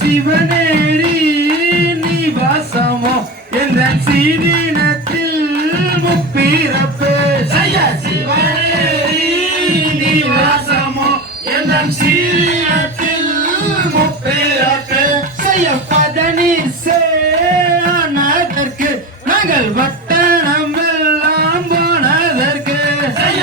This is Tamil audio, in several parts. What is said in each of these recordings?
சிவனேரி நீ வாசமோ எந்த சீதினத்தில் முப்பிறப்பு. ஜய சிவனேரி நீ வாசமோ எந்த சீதினத்தில் முப்பிறப்பு. செய்ய பதனி சேனதற்கு நாங்கள் வட்டணம் எல்லாம் போனதற்கு செய்ய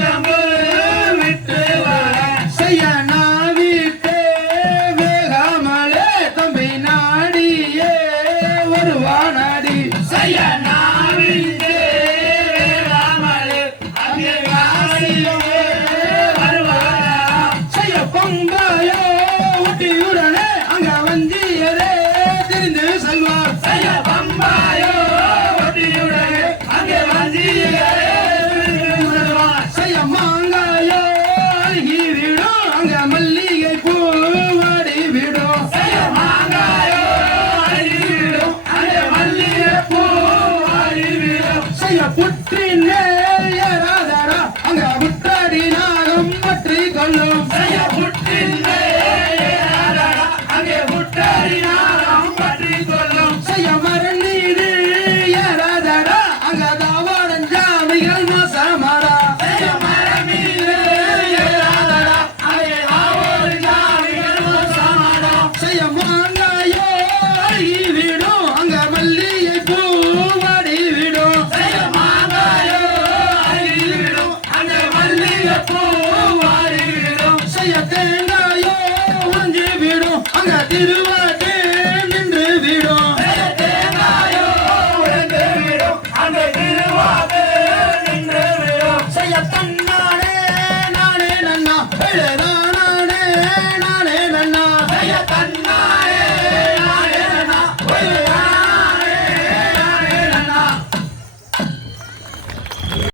Number. Dinle! 人啊！